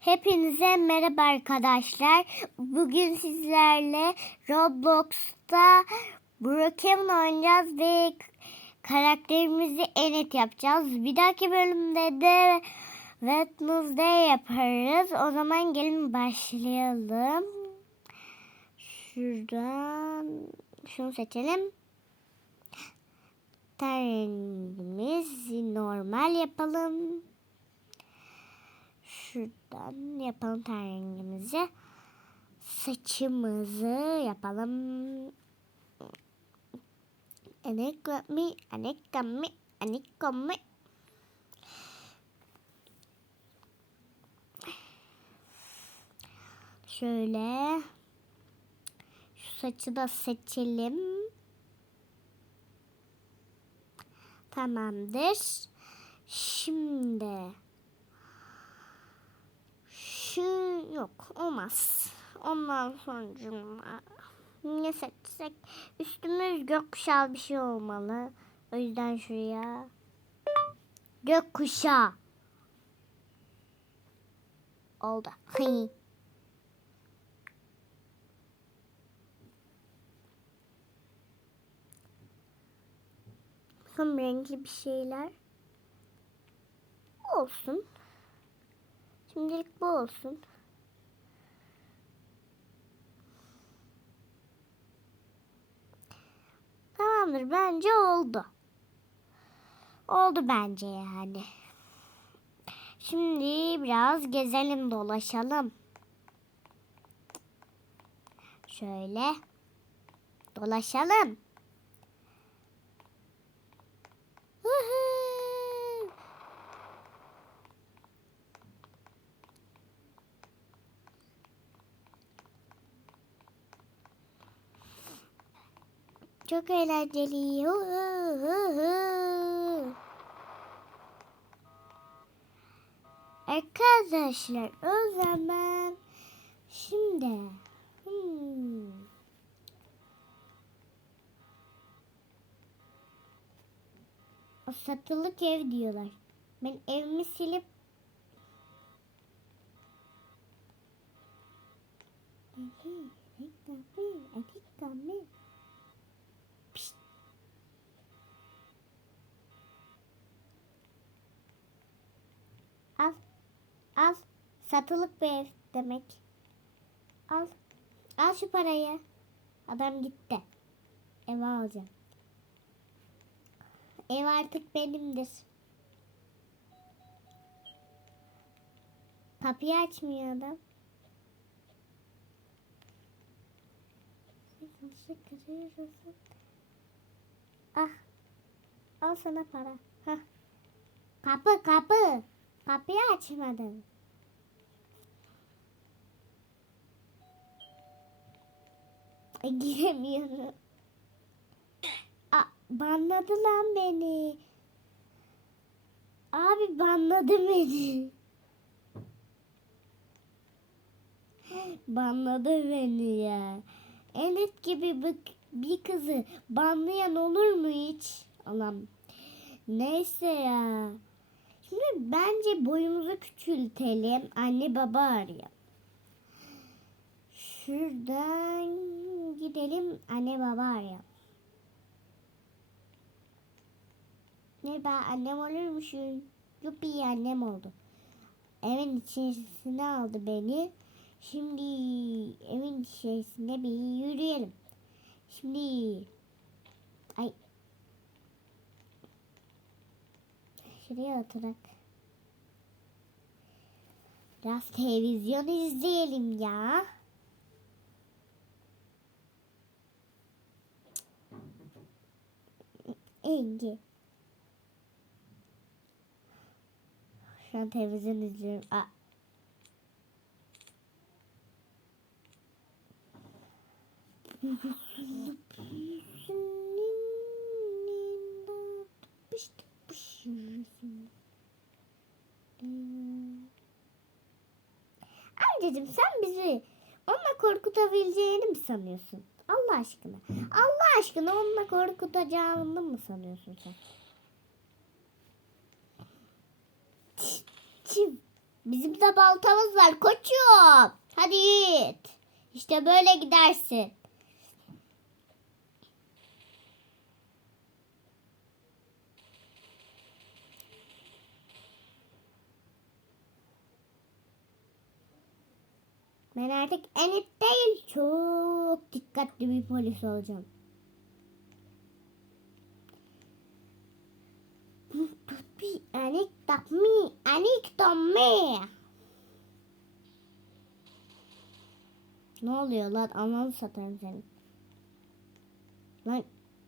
Hepinize merhaba arkadaşlar. Bugün sizlerle Roblox'ta Brookhaven oynayacağız ve karakterimizi Enet yapacağız. Bir dahaki bölümde de Wednesday yaparız. O zaman gelin başlayalım. Şuradan şunu seçelim. Ten normal yapalım. Şuradan yapalım ten rengimizi. Saçımızı yapalım. Anekami, anekami, anekami. Şöyle. Şu saçı da seçelim. Tamamdır. Şimdi şu yok olmaz. Ondan sonra ne seçsek üstümüz gökkuşağı bir şey olmalı. O yüzden şuraya gökkuşağı oldu. Hıy. Renkli bir şeyler olsun. Şimdilik bu olsun. Tamamdır bence oldu. Oldu bence yani. Şimdi biraz gezelim dolaşalım. Şöyle dolaşalım. Çok eğlenceli. Arkadaşlar o zaman şimdi hmm, o satılık ev diyorlar. Ben evimi silip Pişt. Al. Al. Satılık bir ev demek. Al. Al şu parayı. Adam gitti. Ev alacağım. Ev artık benimdir. Kapıyı açmıyor adam. Ah. Al sana para. Hah. Kapı kapı. Kapıyı açmadın. E, giremiyorum. Aa, banladı lan beni. Abi banladı beni. Banladı beni ya. Enet gibi bir, bir kızı banlayan olur mu hiç? Allah'ım. Neyse ya. Şimdi bence boyumuzu küçültelim. Anne baba arayalım. Şuradan gidelim. Anne baba arayalım. Merhaba annem olurmuşum. Yuppi annem oldu. Evin içerisine aldı beni. Şimdi evin içerisinde bir yürüyelim. Şimdi ay şuraya oturak. Biraz televizyon izleyelim ya. Engi. Şu an televizyon izliyorum. Aa. Amcacığım sen bizi onunla korkutabileceğini mi sanıyorsun? Allah aşkına. Allah aşkına onunla korkutacağını mı sanıyorsun sen? Çim. Bizim de baltamız var koçum. Hadi git. İşte böyle gidersin. Ben artık Enit değil çok dikkatli bir polis olacağım. Anik takmi, anik tommi. Ne oluyor lan? Ananı satarım seni. Lan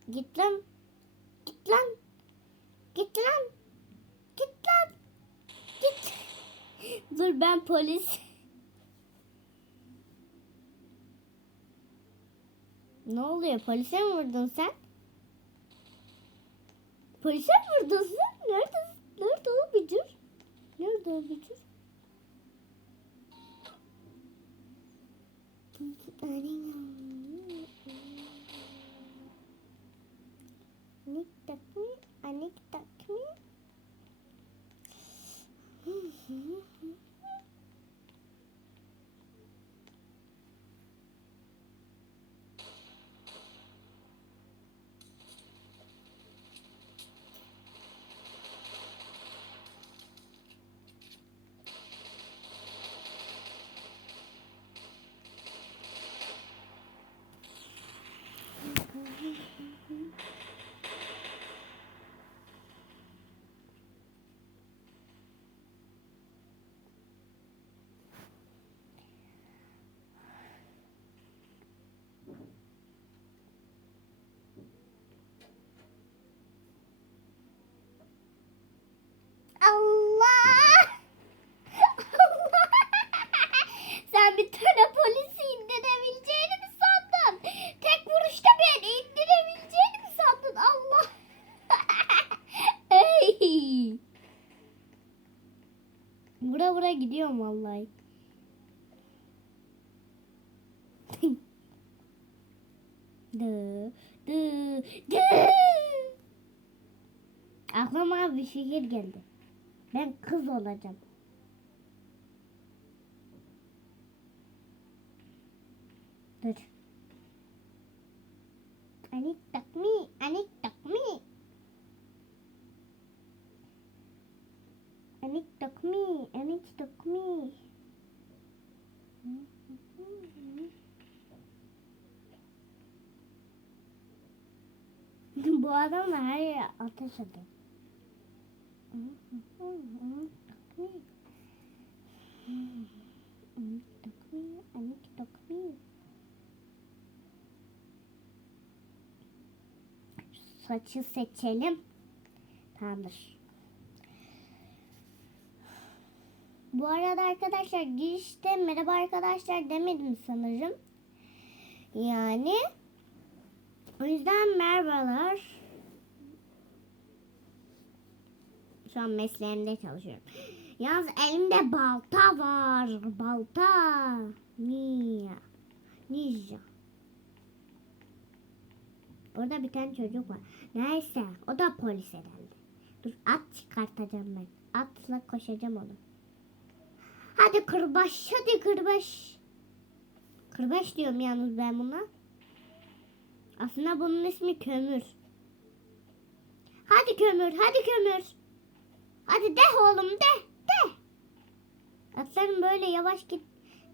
git lan. Git lan. Git lan. Git lan. Git. Dur ben polis. Ne oluyor? Polise mi vurdun sen? Polise mi vurdun sen? Nerede? Nerede o bücür? Nerede o bücür? Anik takmi, anik takmi. Allah! Allah! Sen bir tane polisi indirebileceğini mi sandın? Tek vuruşta beni indirebileceğini mi sandın? Allah! Ey! Vura vura gidiyorum vallahi. dı, dı, dı. Aklıma bir fikir geldi. Ben kız olacağım. Dur. Anik takmi, anik takmi. Anik takmi, anik takmi. Bu adam da her yere ateş ediyor. Saçı seçelim. Tamamdır. Bu arada arkadaşlar girişte merhaba arkadaşlar demedim sanırım. Yani o yüzden merhabalar. Şu an mesleğimde çalışıyorum. Yalnız elimde balta var. Balta. Nia. Ninja. Orada bir tane çocuk var. Neyse o da polis herhalde. Dur at çıkartacağım ben. Atla koşacağım onu. Hadi kırbaç. Hadi kırbaç. Kırbaç diyorum yalnız ben buna. Aslında bunun ismi kömür. Hadi kömür, hadi kömür. Hadi de oğlum de, de. Atların böyle yavaş git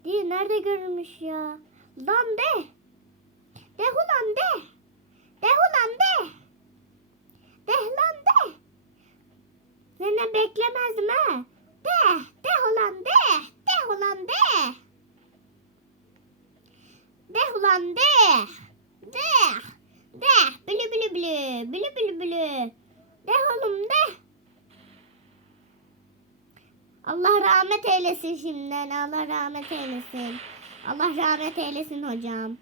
diye nerede görülmüş ya? Lan de. De ulan de. De ulan de. De lan de. Seni beklemezdim ha. De, de ulan de. De ulan de. De ulan de. De. De. Bülü bülü bülü. Bülü bülü bülü. De oğlum de. Allah rahmet eylesin şimdiden. Allah rahmet eylesin. Allah rahmet eylesin hocam.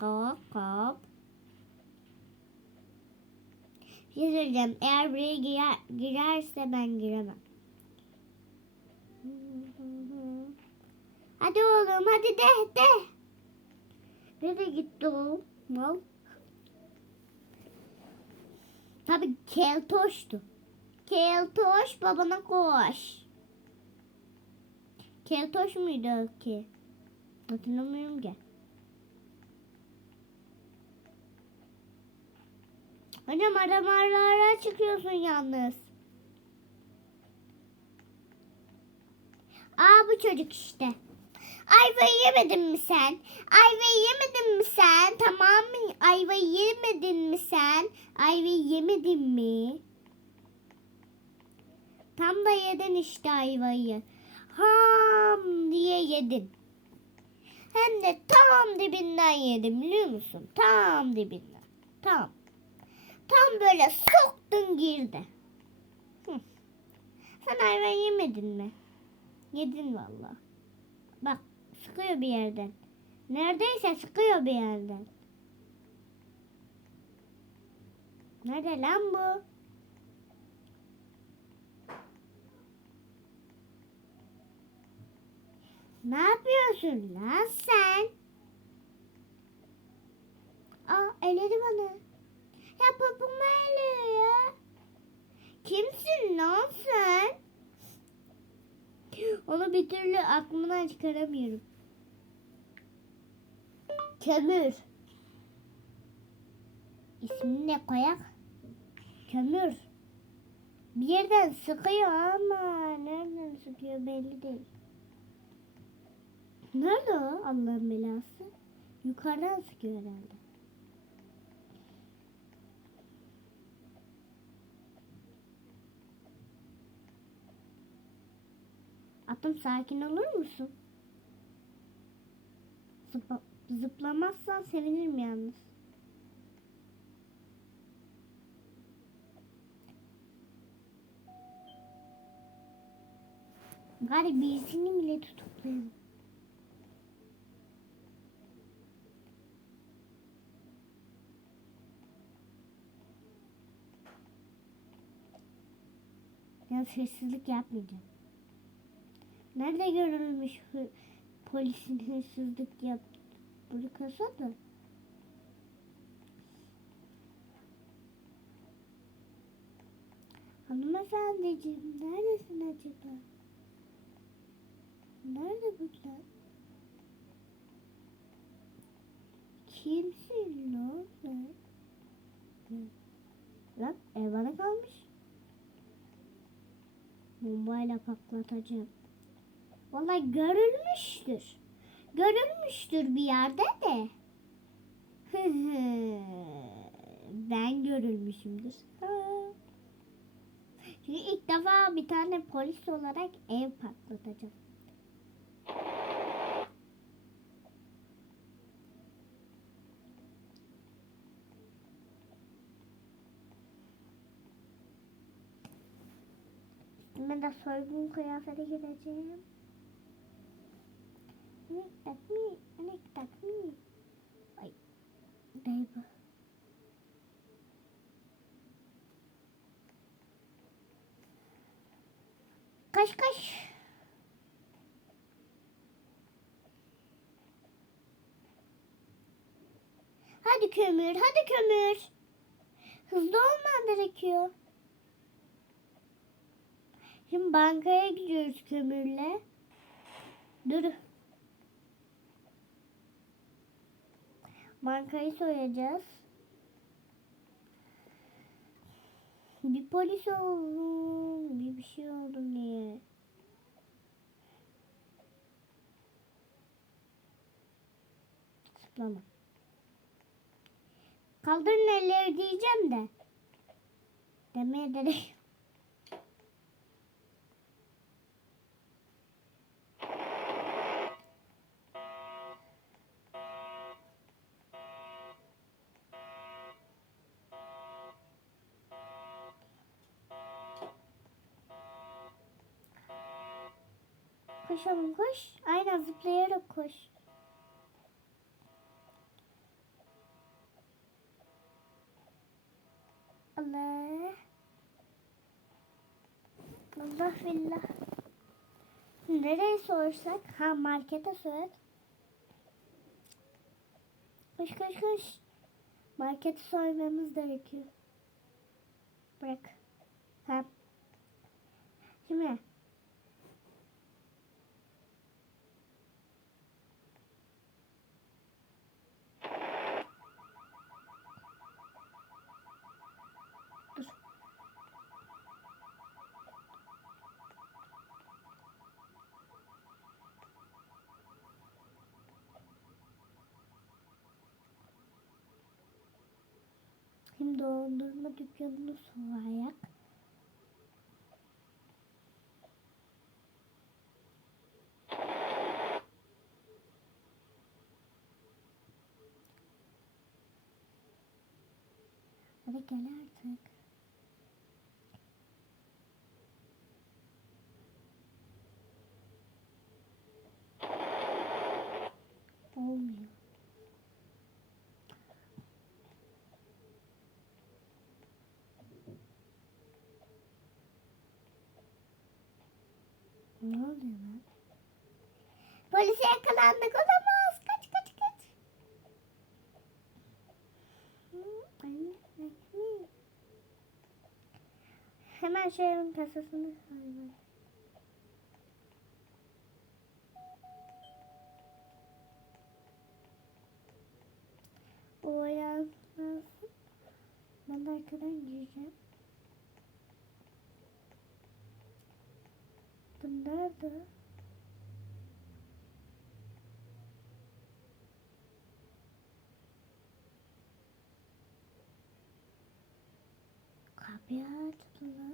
Hop hop. Bir şey söyleyeceğim. Eğer buraya girer, girerse ben giremem. Hadi oğlum hadi de de. Nereye gitti o mal? Tabii keltoştu. Keltoş babana koş. Keltoş muydu ki? Hatırlamıyorum ki. Hocam aramalara çıkıyorsun yalnız. Aa bu çocuk işte. Ayvayı yemedin mi sen? Ayvayı yemedin mi sen? Tamam mı? Ayvayı yemedin mi sen? Ayvayı yemedin mi? Tam da yedin işte ayvayı. Ham diye yedin. Hem de tam dibinden yedim biliyor musun? Tam dibinden. Tam. Tam böyle soktun girdi. Hı. Sen ayvayı yemedin mi? Yedin valla. Bak sıkıyor bir yerden. Neredeyse sıkıyor bir yerden. Nerede lan bu? Ne yapıyorsun lan sen? Aa eledi bana. Ya papumu eliyor ya. Kimsin lan sen? Onu bir türlü aklımdan çıkaramıyorum. Kömür. İsmini ne koyak? Kömür. Bir yerden sıkıyor ama nereden sıkıyor belli değil. Nerede o Allah'ın belası? Yukarıdan sıkıyor herhalde. Atım sakin olur musun? Zıpla, zıplamazsan sevinirim yalnız. Gari birisini bile tutuklayalım. Ya hırsızlık yapmayacağım. Nerede görülmüş hı, polisin hırsızlık yaptı? Bunu kasada. Hanımefendiciğim neredesin acaba? Nerede bunlar? Kimsin lan sen? Lan ev bana kalmış. Bombayla patlatacağım. Vallahi görülmüştür. Görülmüştür bir yerde de. ben görülmüşümdür. Çünkü ilk defa bir tane polis olarak ev patlatacağım. Üstüme de soygun kıyafeti gideceğim. Anek tak mi, anek tak mi. Ay, dayı Kaç kaç. Hadi kömür, hadi kömür. Hızlı olman gerekiyor. Şimdi bankaya gidiyoruz kömürle. Dur. Bankayı soyacağız. Bir polis oldum. Bir bir şey oldum diye. Zıplama. Kaldırın elleri diyeceğim de. Demeye gerek Koş oğlum koş. Aynen zıplayarak koş. Allah. Allah billah. Nereye sorsak? Ha markete sor. Koş koş koş. Marketi soymamız gerekiyor. Bırak. Ha. Şimdi Hem dondurma dükkanını sorayak. Hadi gel artık. Olmuyor. Ne oluyor lan? Polise yakalandık olamaz. Kaç kaç kaç. Hemen şu evin kasasını sayma. O ayansın. Ben de arkadan gireceğim. Nerede? Kapıyı açtılar.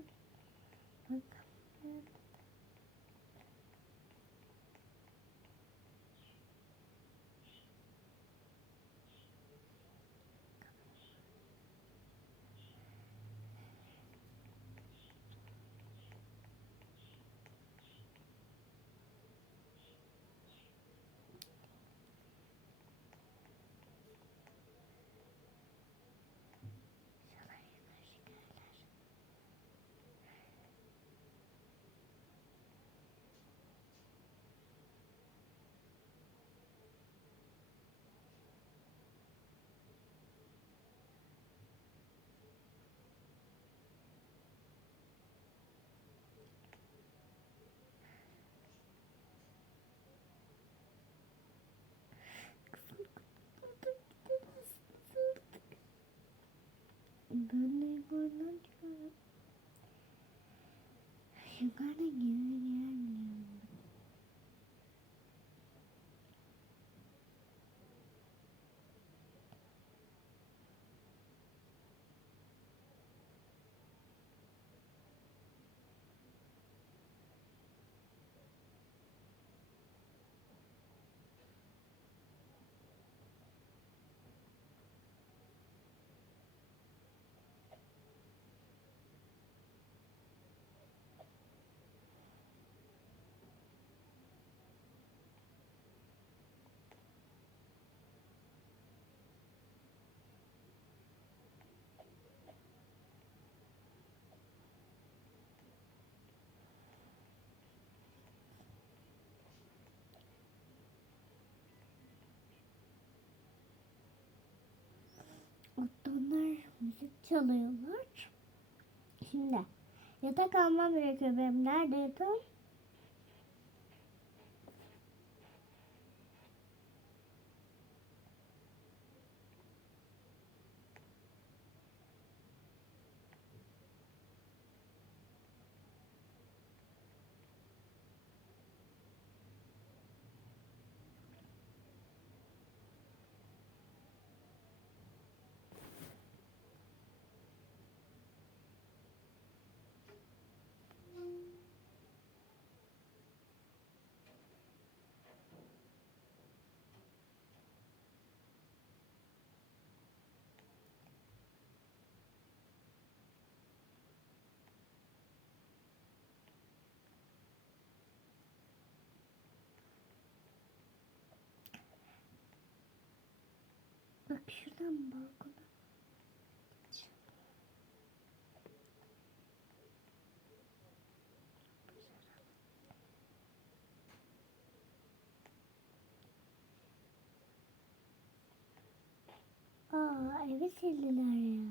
you gotta give it çalıyorlar. Şimdi yatak almam gerekiyor benim. Nerede yatağım? Bak şuradan balkona. Aa evi sildiler ya.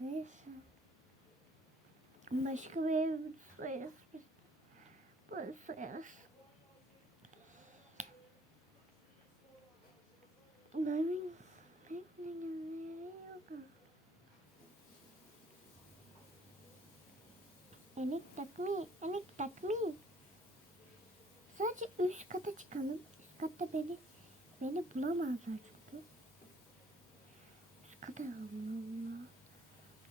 Neyse. Başka bir ev sayarız biz. Böyle bekleyen yok. Enik takmi, enik takmi. Sadece üst kata çıkalım. Üst katta beni beni bulamazlar çünkü. Üst kata Allah.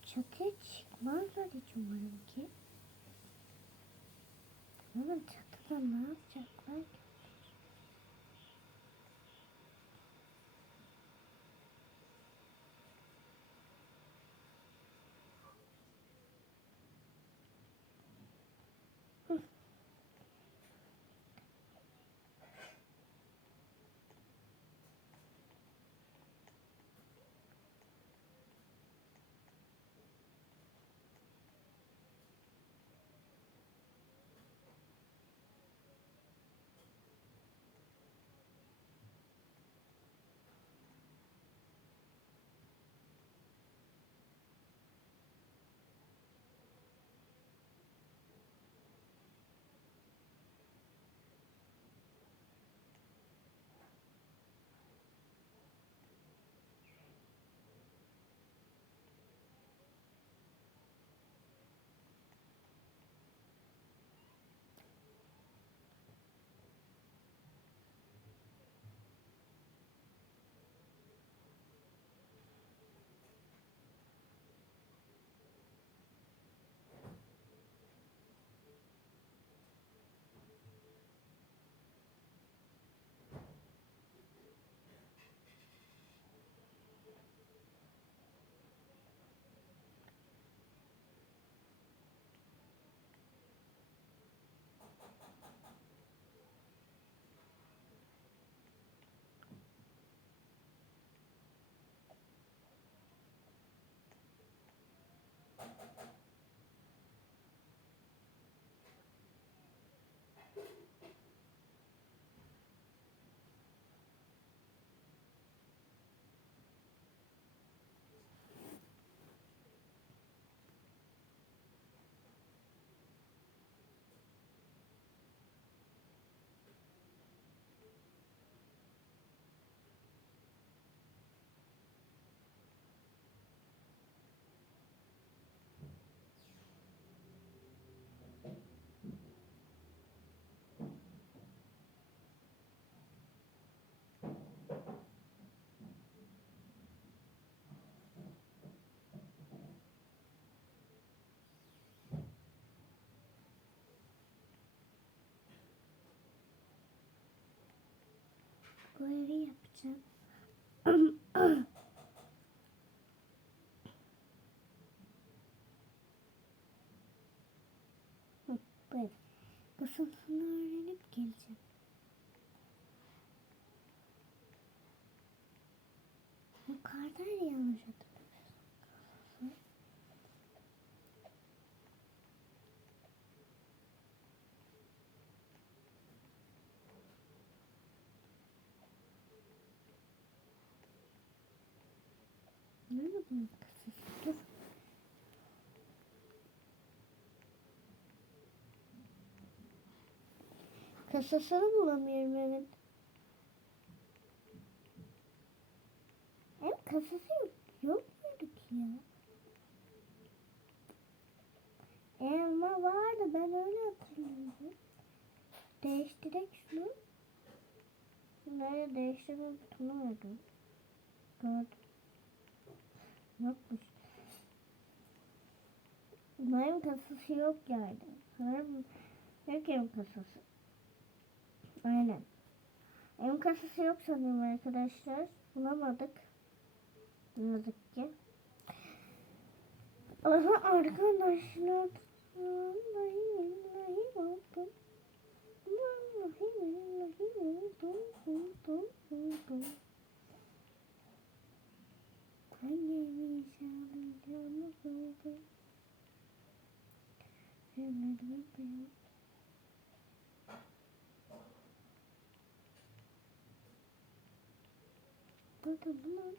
Çatıya çıkmazlar hiç umarım ki. Ama çatıda ne yapacaklar ki? Bu evi yapacağım. Bu ev. Kısımsını öğrenip geleceğim. Yukarıdan yanlış hatırlamıyorsam. Dur. Kasasını bulamıyorum evet. Hem kasası yok, yok muydu ki ya? Elma vardı ben öyle hatırlıyorum. Değiştirek şunu. Nerede değiştirme butonu vardı. Gördüm. Yokmuş. Benim kasası yok yani. Sanırım yok ev kasası. Aynen. Ev kasası yok sanırım arkadaşlar. Bulamadık. Yazık ki. Aha arkadaşlar. Vallahi billahi. Burada bunların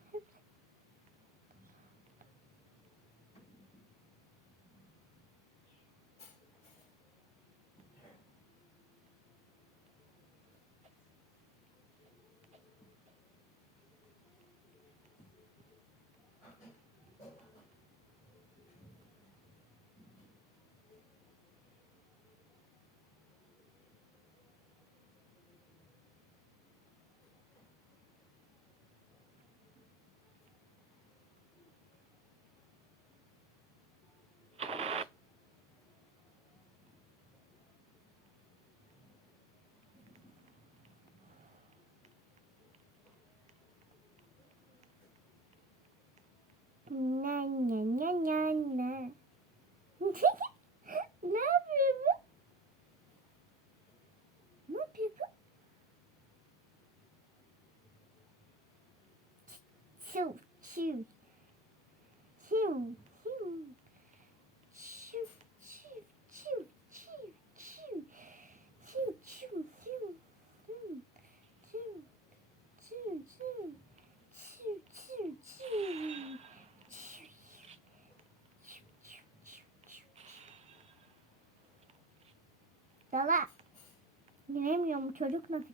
hepsi bilmiyorum çocuk nasıl.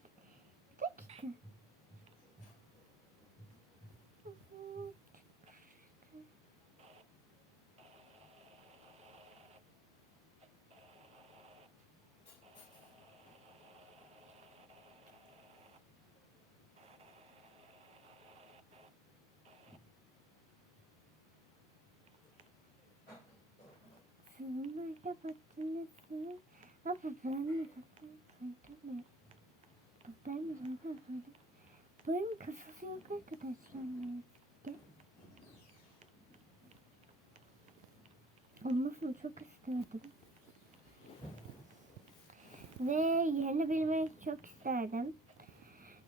Bir dakika. Sınırlarda baktığınızda zaten Bak ben zaten söyledim. Böyle kasası yok arkadaşlar ne yazık. Olmasını çok isterdim. Ve yerini bilmeyi çok isterdim.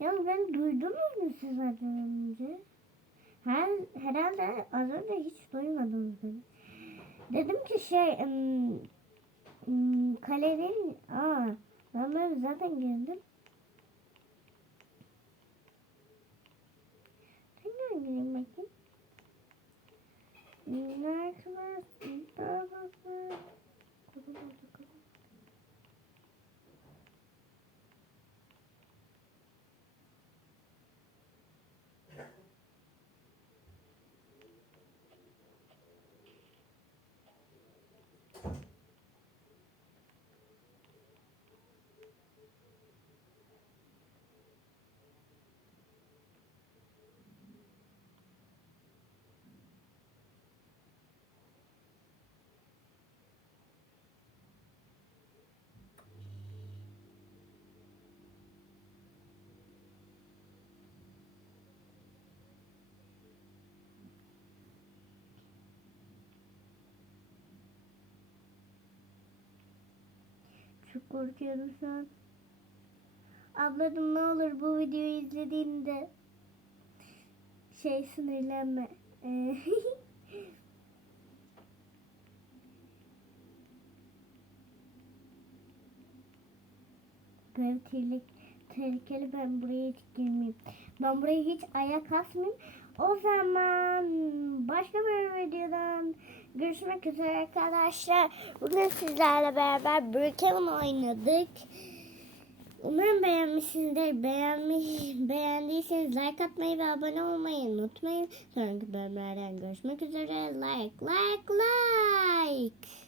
Yalnız ben duydunuz mu siz az önce? Her, herhalde az önce hiç duymadınız beni. Dedim ki şey ım, kalenin aa ben böyle zaten girdim. Tekrar gireyim bakayım. Merkez, daha fazla. Çok korkuyorum şu an. Ablacığım ne olur bu videoyu izlediğinde şey sinirlenme. Ee, Böyle tehlikeli, tehlikeli ben buraya hiç girmeyeyim. Ben buraya hiç ayak asmayayım. O zaman başka bir videodan görüşmek üzere arkadaşlar. Bugün sizlerle beraber Brookhaven oynadık. Umarım beğenmişsinizdir. Beğenmiş, beğendiyseniz like atmayı ve abone olmayı unutmayın. Sonraki bölümlerden görüşmek üzere. Like, like, like.